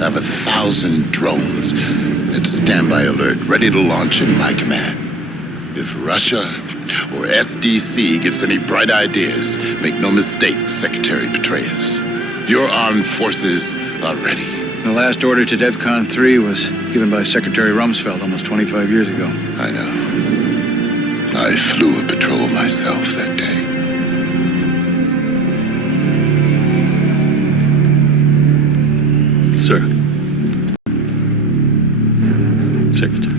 I have 1,000 drones at standby alert, ready to launch in my command. If Russia or SDC gets any bright ideas, make no mistake, Secretary Petraeus. Your armed forces are ready. The last order to DEFCON 3 was given by Secretary Rumsfeld almost 25 years ago. I know. I flew a patrol myself that day. Sir. Secretary.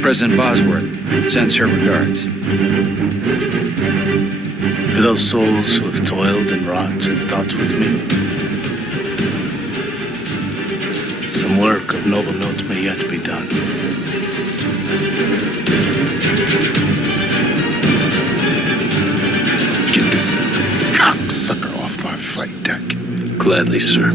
President Bosworth sends her regards. For those souls who have toiled and wrought and thought with me, some work of noble note may yet be done. Get this cocksucker off my flight deck. Gladly, sir.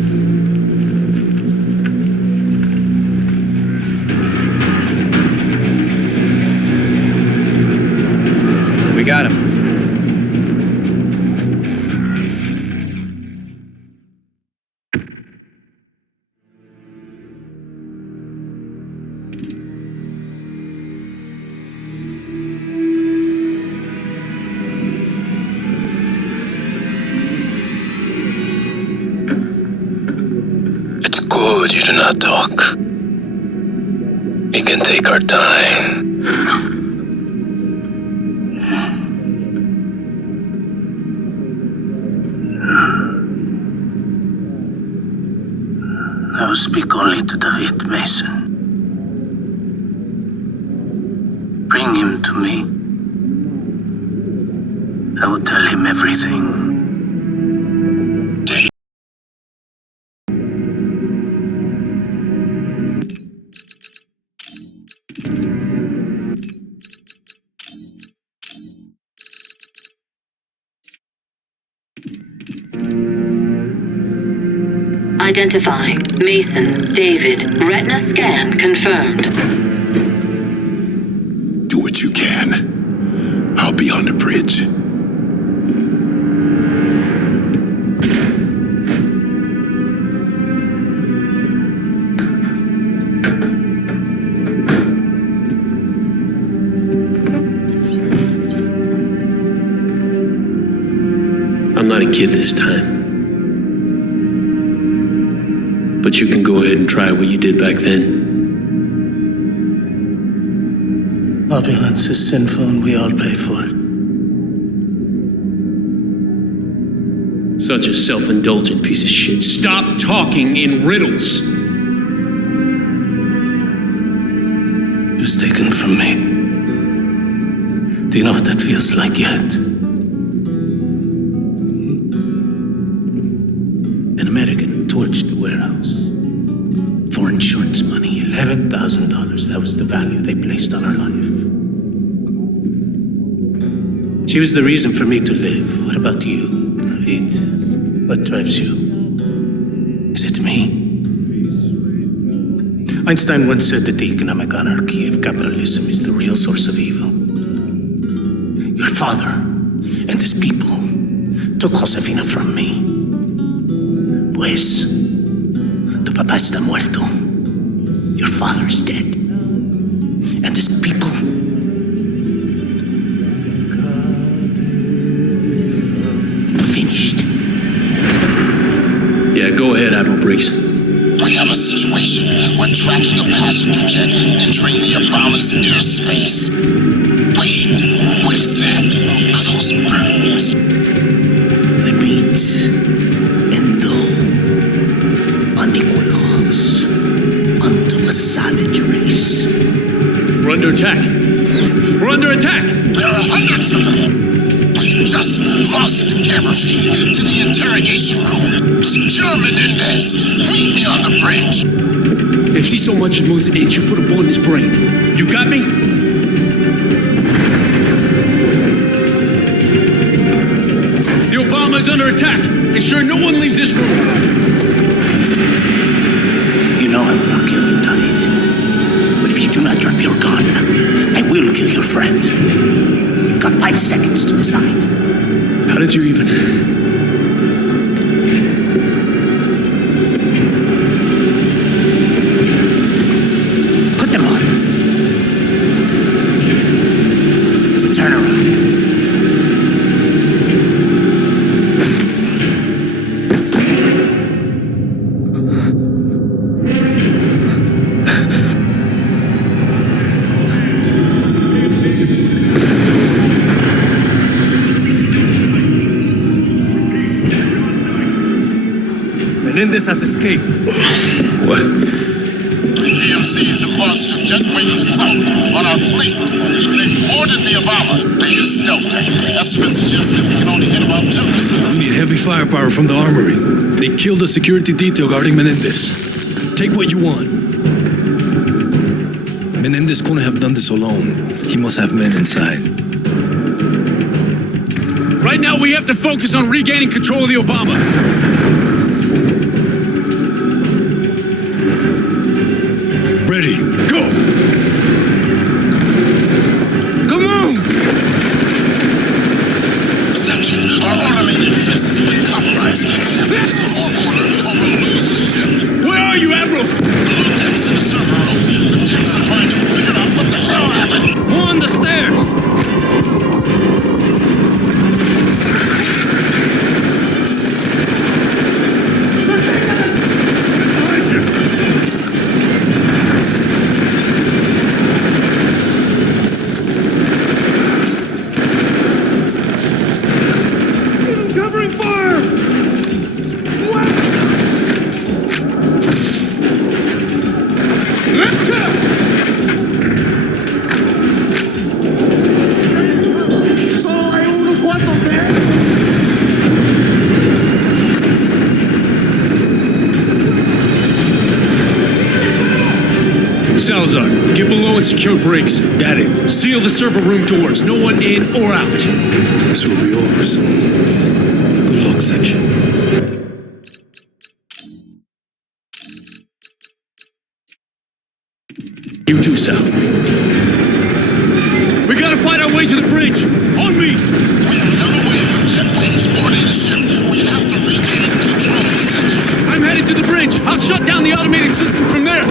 We got him. It's good you do not talk. We can take our time. I will speak only to David Mason. Bring him to me. I will tell him everything. Identify Mason David. Retina scan confirmed. Do what you can. I'll be on the bridge. I'm not a kid this time. But you can go ahead and try what you did back then. Opulence is sinful and we all pay for it. Such a self-indulgent piece of shit. Stop talking in riddles. It was taken from me. Do you know what that feels like yet? An American torched the warehouse. For insurance money, $11,000. That was the value they placed on her life. She was the reason for me to live. What about you, David? What drives you? Is it me? Einstein once said that the economic anarchy of capitalism is the real source of evil. Your father and his people took Josefina from me. Pues, tu papá está muerto. Your father's dead. And his people. Finished. Yeah, go ahead, Admiral Briggs. We have a situation. We're tracking a passenger jet entering the Obama's airspace. Wait, what is that? Are those birds? The meat endo Nicholas unto a savage race. We're under attack. We're under attack! There are hundreds of them. We've just lost camera feed to the interrogation room. Secure Menendez. Meet me on the bridge. If he so much as moves an inch, you put a bullet in his brain. You got me? The Obama's under attack. Ensure no one leaves this room. You know I will not kill you, David. But if you do not drop your gun, I will kill your friend. You've got 5 seconds to decide. How did you even... Put them on. Turn around. Menendez has escaped. What? PMCs have launched a jetwing assault on our fleet. They've boarded the Obama. They use stealth tech. Estimates suggest that we can only hit about 10%. We need heavy firepower from the armory. They killed the security detail guarding Menendez. Take what you want. Menendez couldn't have done this alone. He must have men inside. Right now, we have to focus on regaining control of the Obama. Ready, go! Come on! Section, our automated fists have been compromised. We have to restore order or we'll lose the ship. Where are you, Admiral? The lieutenant's in the server room. The techs are trying to figure out what the hell happened. We're on the stairs! Salazar, get below and secure brakes. Got it. Seal the server room doors. No one in or out. This will be over soon. Good luck, Section. You too, Sal. We gotta find our way to the bridge. On me! We have another wave of jetwings boarding the ship. We have to regain control of the section. I'm headed to the bridge. I'll shut down the automated system from there.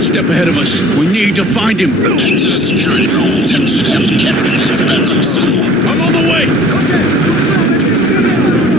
Step ahead of us. We need to find him. Get to the security room. Tech should have the camera feeds back up soon. I'm on the way. Okay.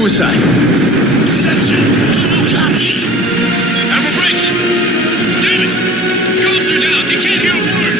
suicide. Section 2 copy. Admiral Briggs! David! Codes are down. You can't hear a word.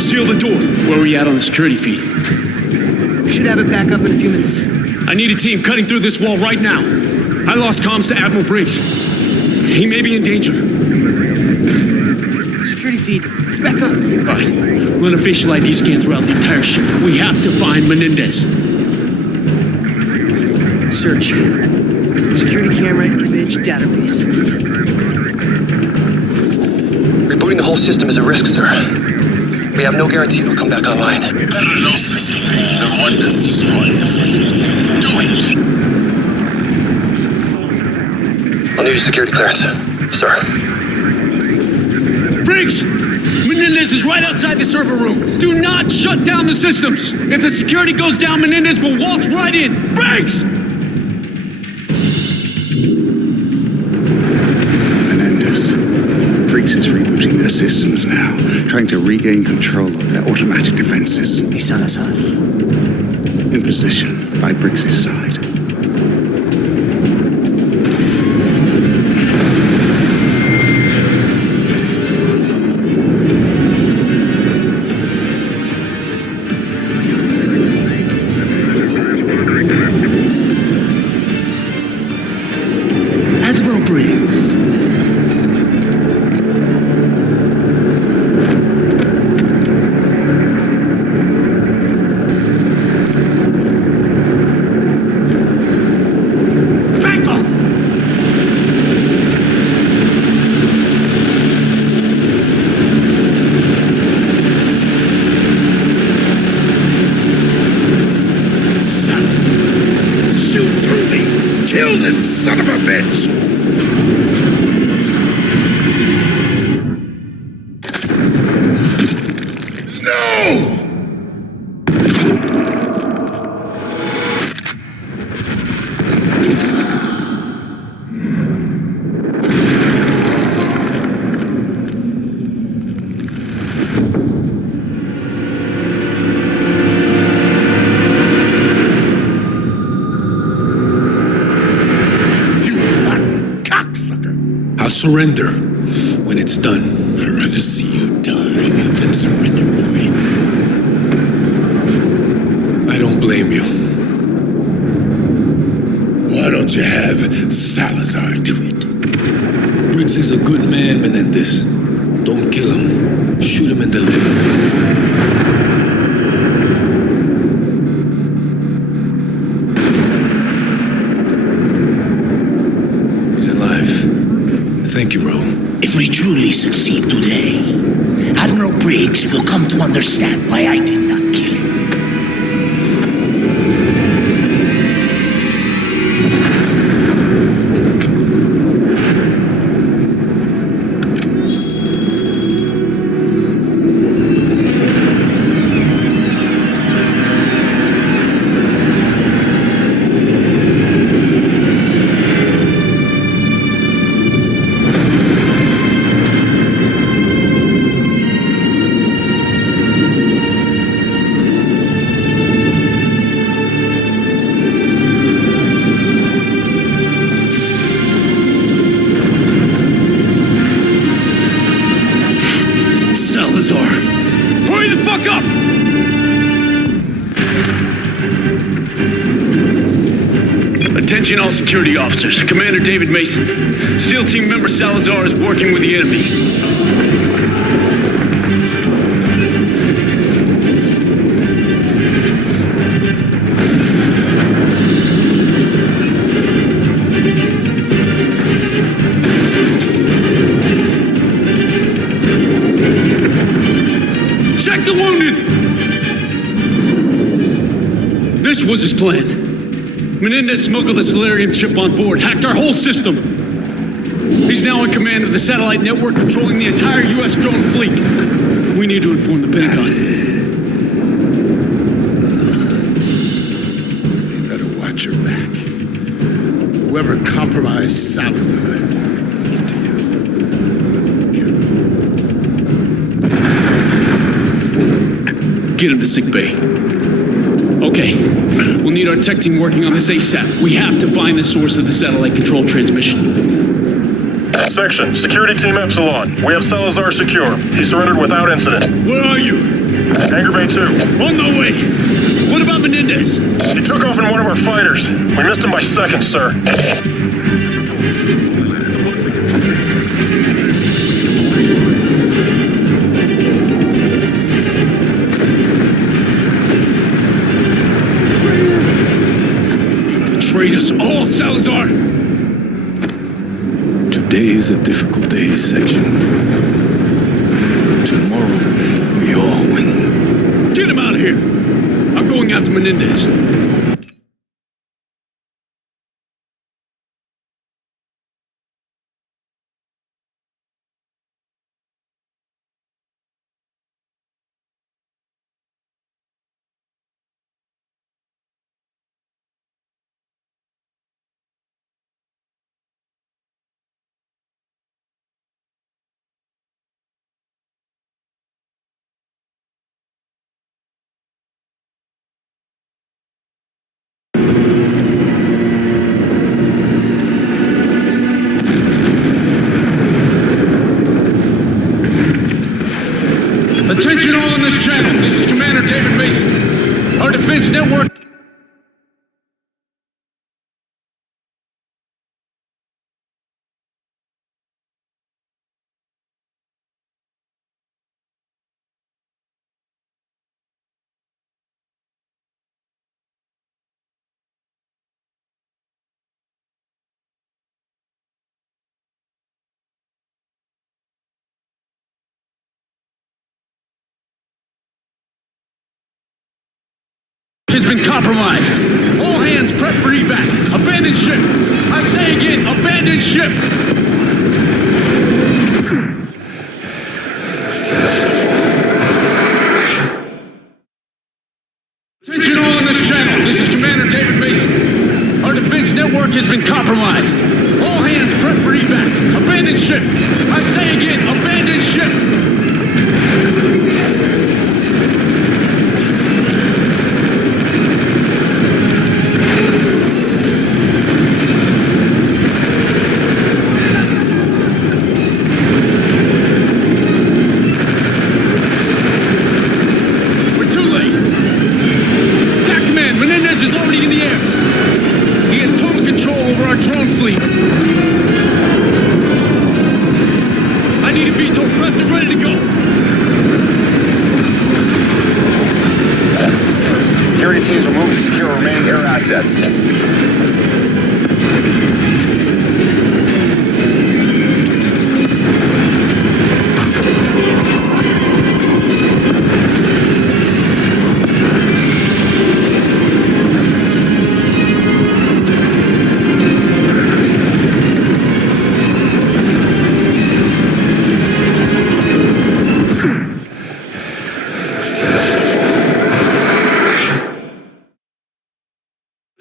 Seal the door. Where are we at on the security feed? We should have it back up in a few minutes. I need a team cutting through this wall right now. I lost comms to Admiral Briggs. He may be in danger. Security feed, it's back up. Fine. Run a facial ID scan throughout the entire ship. We have to find Menendez. Search. Security camera image database. Rebooting the whole system is a risk, sir. We have no guarantee it'll come back online. Better know, Sissy. The wonders destroying the fleet. Do it. I'll need your security clearance, sir. Briggs! Menendez is right outside the server room. Do not shut down the systems. If the security goes down, Menendez will waltz right in. Briggs! Menendez. Briggs is rebooting their systems now, trying to regain control of their automatic defenses. Y Salazar. In position by Briggs' side. Admiral Briggs. Shoot through me. Kill this son of a bitch. No! I'll surrender when it's done. I'd rather see you die than surrender with me. I don't blame you. Why don't you have Salazar do it? Briggs is a good man, Menendez. Don't kill him. Shoot him in the liver. Thank you, Ro. If we truly succeed today, Admiral Briggs will come to understand why I did not kill him. Salazar! Hurry the fuck up! Attention all security officers. Commander David Mason. SEAL team member Salazar is working with the enemy. Check the wounded! This was his plan. Menendez smuggled the Solarium chip on board, hacked our whole system. He's now in command of the satellite network controlling the entire U.S. drone fleet. We need to inform the Pentagon. You better watch your back. Whoever compromised Salazar. Get him to sick bay. Okay, we'll need our tech team working on this ASAP. We have to find the source of the satellite control transmission. Section, Security Team Epsilon. We have Salazar secure. He surrendered without incident. Where are you? Hangar Bay 2. On my way. What about Menendez? He took off in one of our fighters. We missed him by seconds, sir. Betrayed us all, Salazar! Today is a difficult day, Section. Tomorrow, we all win. Get him out of here! I'm going after Menendez. Attention all on this channel. This is Commander David Mason. Our defense network... has been compromised. All hands prep for evac. Abandon ship. I say again, abandon ship. Attention all on this channel. This is Commander David Mason. Our defense network has been compromised. All hands prep for evac. Abandon ship. I say again, abandon ship. Teams will move to secure remaining air assets.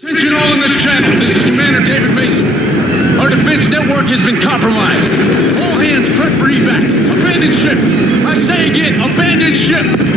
Attention all on this channel. This is Commander David Mason. Our defense network has been compromised. All hands prep for evac. Abandon ship. I say again, abandon ship.